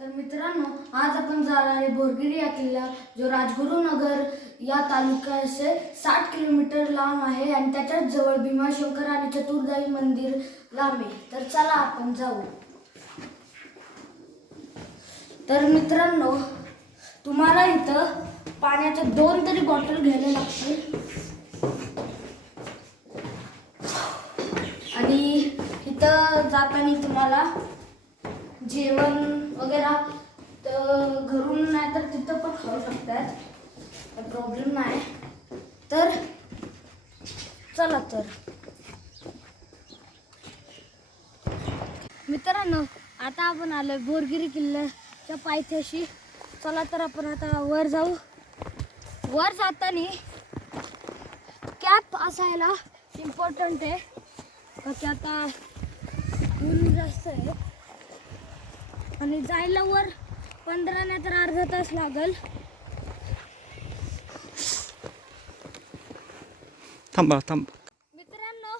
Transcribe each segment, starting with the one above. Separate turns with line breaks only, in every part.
तर मित्रांनो आज आपण जाणार आहे बोरगिरी या किल्ला जो राजगुरुनगर या तालुक्याचे साठ किलोमीटर लांब आहे आणि त्याच्याच जवळ भीमाशंकर आणि चतुर्दाई मंदिर लांब आहे. तर चला आपण जाऊ. तर मित्रांनो तुम्हाला इथं पाण्याच्या दोन तरी बॉटल घ्यायला लागतील. आणि इथं जाताना तुम्हाला जेवण वगैरे तर घरून नाही तर तिथं पण खाऊ शकतात. प्रॉब्लेम नाही. तर चला तर. मित्रांनो आता आपण आलोय बोरगिरी किल्ल्याच्या पायथ्याशी. चला तर आपण आता वर जाऊ. वर जाताना कॅप असायला इम्पॉर्टंट आहे. आता ऊन जास्त आहे आणि जायला वर पंधरा नाही तर अर्धा तास लागल.
थांबा थांबा.
मित्रांनो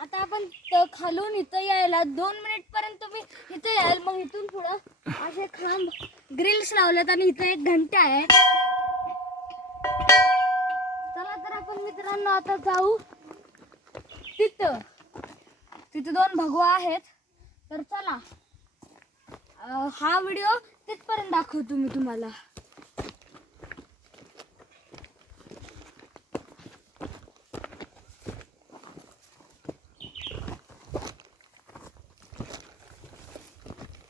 आता आपण त- खालून इथं यायला दोन मिनिट पर्यंत तुम्ही इथं याल मग इथून पुढं असे खांब ग्रिल्स लावलेत आणि इथं एक घंटा आहे. चला तर आपण मित्रांनो आता जाऊ. तिथं तिथं दोन भगवा आहेत. तर चला. हा व्हिडिओ तिथपर्यंत दाखवतो मी तुम्हाला.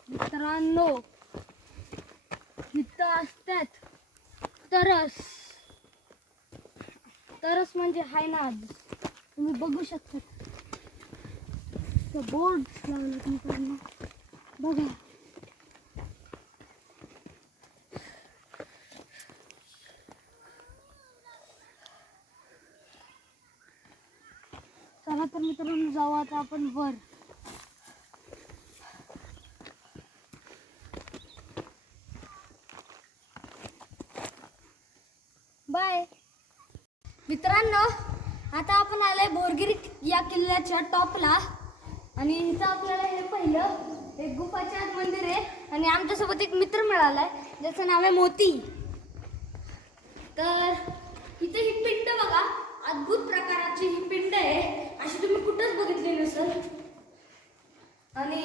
मित्रांनो इथं असतात तरस. तरस म्हणजे हाय ना तुम्ही बघू शकता. बोर्ड लावला मित्रांनो. बघा. तर मित्रांनो जाऊ आता आपण वर. बाय. मित्रांनो आता आपण आलोय बोरगिरी या किल्ल्याच्या टॉपला. आणि इथं आपल्याला हे पहिलं एक गुफाच्या आत मंदिर आहे. आणि आमच्यासोबत एक मित्र मिळालाय ज्याचं नाव आहे मोती. तर इथे ही पिंड बघा. अद्भुत प्रकाराची ही पिंड आहे. अशी तुम्ही कुठंच बघितली नसेल. आणि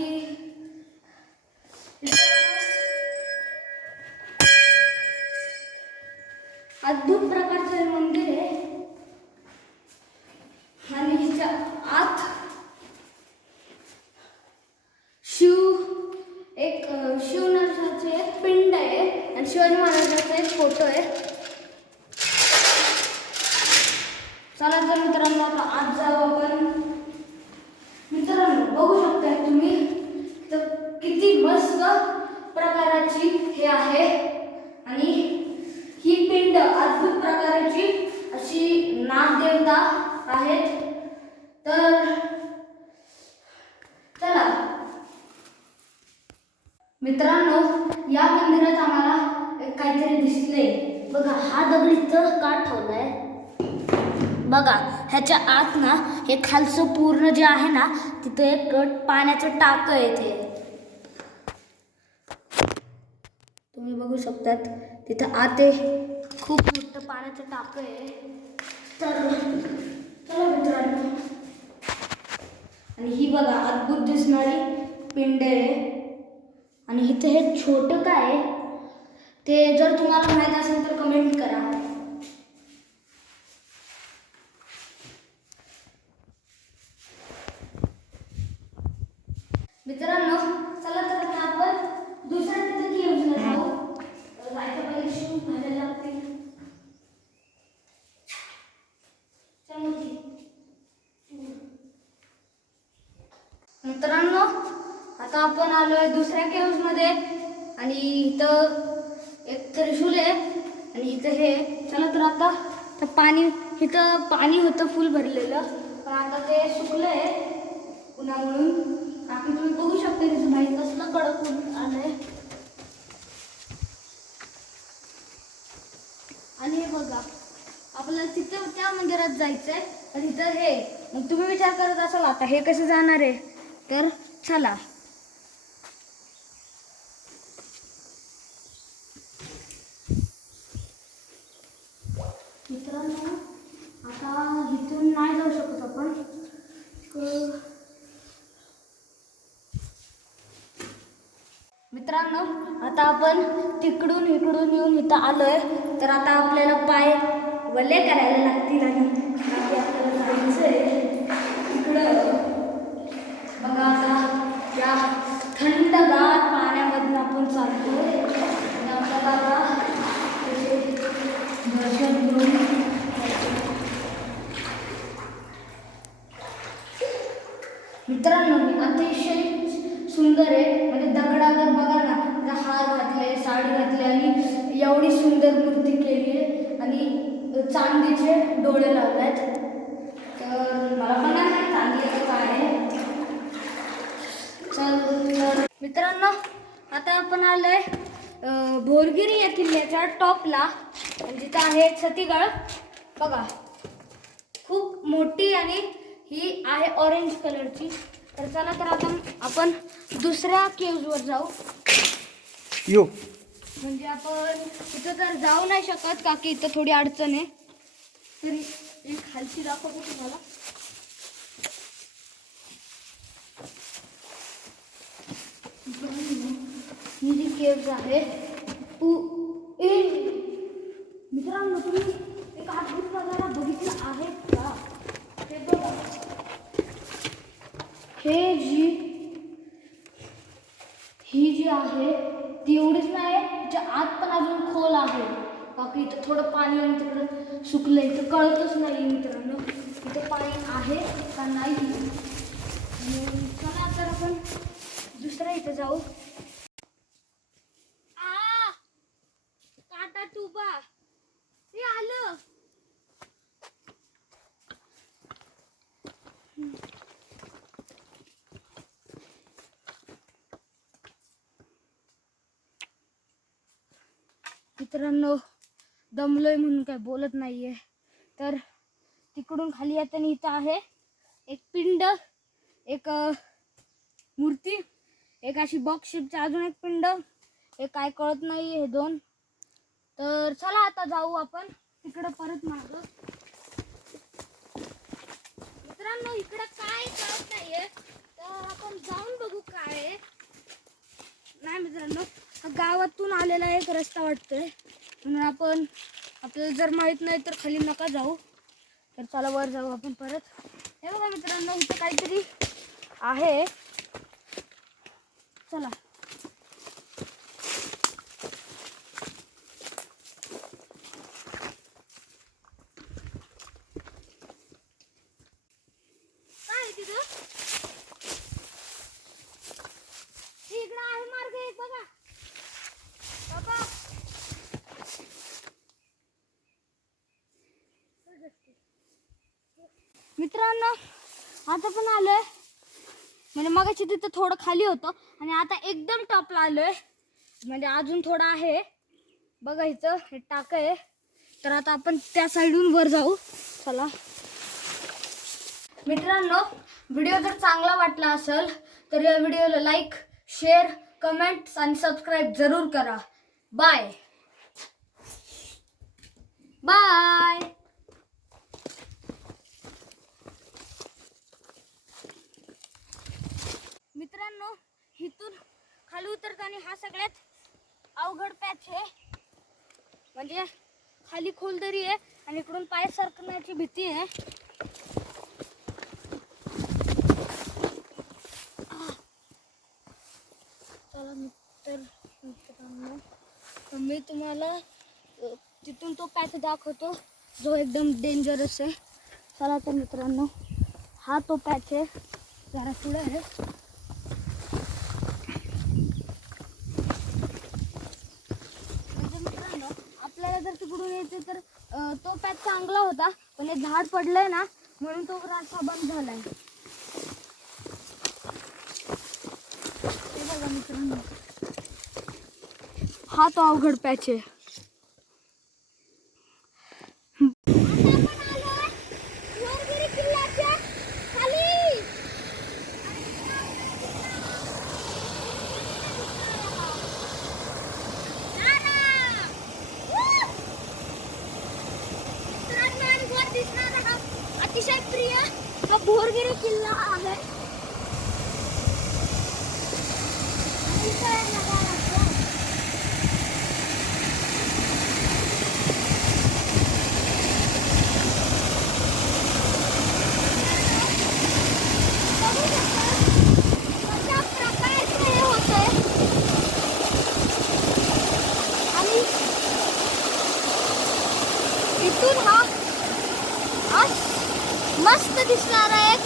अद्भुत प्रकारचं हे मंदिर आहे आणि हिच्या आत शिव एक अं, शिवनरसाचे एक पिंड आहे आणि शिवाजी महाराजांचा एक फोटो आहे चला तर मित्रांनो आता आत जाऊ आपण मित्रांनो बघू शकताय तुम्ही तर किती मस्त प्रकाराची हे आहे. आणि ही पिंड अद्भुत प्रकाराची अशी नागदेवता आहेत. तर चला. मित्रांनो या मंदिरात आम्हाला काहीतरी दिसले बघा हा दगड इथं का ठेवलाय. बघा ह्याच्या आत ना हे खालचं पूर्ण जे आहे ना तिथं एक पाण्याचं टाकं येते ते तुम्ही बघू शकतात तिथं आत आहे खूप मोठं पाण्याचं टाकं आहे. तर चला मित्रांनो. आणि ही बघा अद्भुत दिसणारी पिंड आहे. आणि इथे हे छोटं काय आहे? ते जर तुम्हाला माहीत असेल तर कमेंट करा मित्रांनो चला तर आता आपण दुसऱ्या तिथे गेम्सला जाऊ तर जायचं पहिले शूज घालायला लागतील चल मग ये. मित्रांनो आता आपण आलोय दुसऱ्या आहे आणि इथं एक त्रिशूल आहे आणि इथं हे. चला तर आता तर पाणी इथं पाणी होतं फुल भरलेलं. पण आता ते सुकलंय उन्हामुळून बाकी तुम्ही बघू शकता तिथं बाहेर कसलं कडक ऊन आलंय. आणि हे बघा आपल्याला तिथं त्या मंदिरात जायचंय. आणि तिथं हे. मग तुम्ही विचार करत असाल आता हे कसं जाणार आहे? तर चला. आता आपण तिकडून इकडून येऊन इथं आलो आहे तर आता आपल्याला पाय वले करायला लागतील आणि बाकी आपल्याला जायचंय. इकडं बघा आता या थंडगार पाण्यामधून आपण चालतोय. आणि आपल्याला आता दर्शन घेऊन मित्रांनो अतिशय सुंदर आहे. म्हणजे दगडावर बघा ना हार घातले साडी घातली आणि एवढी सुंदर मूर्ती केली आहे आणि चांदीचे डोळे लावलेत. तर मला पण नाही चांदीचं काय आहे. चल तर मित्रांनो आता आपण आलोय आहे भोरगिरी या किल्ल्याच्या टॉपला. जिथं आहे छतीगड बघा खूप मोठी आणि ही आहे ऑरेंज कलरची तर चला तर आता आपण दुसऱ्या केव्जवर जाऊ.
यो.
म्हणजे आपण तिथं तर जाऊ नाही शकत का की इथं थोडी अडचण आहे. तरी एक खालची दाखवतो तुम्हाला. ही जी केव्ज आहे तू ए मित्रांनो तुम्ही एक अद्भुत नजारा बघितला आहे का? हे बघा. हे जी ही जी आहे ती एवढीच नाही तिच्या आत पण अजून खोल आहे. बाकी इथं थोडं पाणी आणि तिकडं सुकलं इथं कळतच नाही मित्रांनो. इथं पाणी आहे का नाही? चला तर आपण दुसऱ्या इथं जाऊ आ काटा टुबा हे आलं मित्रांनो दमलोय म्हणून काय बोलत नाहीये. तर तिकडून खाली येताना इथं आहे एक पिंड एक मूर्ती एक अशी बॉक्स शेपची अजून एक पिंड हे काय कळत नाही हे दोन. तर चला आता जाऊ आपण तिकडं परत माग. मित्रांनो इकडं काय कळत नाहीये. तर आपण जाऊन बघू काय नाही मित्रांनो गावातून आलेला एक रस्ता वाटतोय. म्हणून आपण आपल्याला जर माहीत नाही तर खाली नका जाऊ. तर चला वर जाऊ आपण परत. हे बघा मित्रांनो इथं काहीतरी आहे. चला. काय आहे तिथं इकडं आहे मार्ग एक बघा बाबा मित्रांनो आता पण आलोय. म्हणजे मगाशी तिथं थोडं खाली होतं आणि आता एकदम टॉपला आलोय. म्हणजे अजून थोडं आहे. बघायचं हे टाक आहे. तर आता आपण त्या साईडून वर जाऊ. चला. मित्रांनो व्हिडिओ जर चांगला वाटला असेल तर या व्हिडिओला लाईक शेअर कमेंट्स आणि सबस्क्राईब जरूर करा. बाय. बाय. मित्रांनो इथून खाली उतरताना हा सगळ्यात अवघड पॅच आहे. म्हणजे खाली खोल दरी आहे आणि इकडून पाय सरकण्याची भीती आहे. चला मित्र मित्रांनो मी तुम्हाला तिथून तो पॅच दाखवतो. जो एकदम डेंजरस आहे. चला तर मित्रांनो हा तो पॅच आहे. जरा पुढे आहे म्हणजे मित्रांनो आपल्याला जर तर तो पॅच चांगला होता पण हे झाड पडलंय ना म्हणून तो रास्ता बंद झालाय. हा तो अवघड पॅच आहे अतिशय प्रिय हा भोरगिरी किल्ला आहे इथे आणि इथून हा आज मस्त दिसणारा एक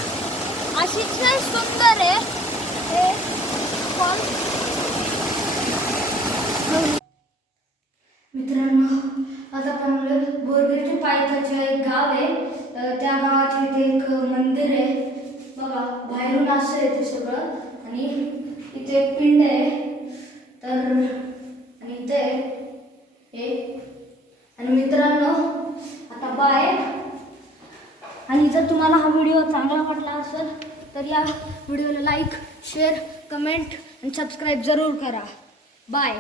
अतिशय सुंदर आहे. हे फॉल मित्रांनो आता आपण बोरगिरच्या पायथ्याचे एक गाव आहे. त्या गावात इथे एक मंदिर आहे. बघा बाहेरून असं आहे ते सगळं आणि इथे एक पिंड आहे. तर आणि इथे हे आणि मित्रांनो आता बाय आणि जर तुम्हाला हा व्हिडिओ चांगला वाटला असेल तर या व्हिडिओला लाईक शेअर कमेंट आणि सबस्क्राईब जरूर करा. बाय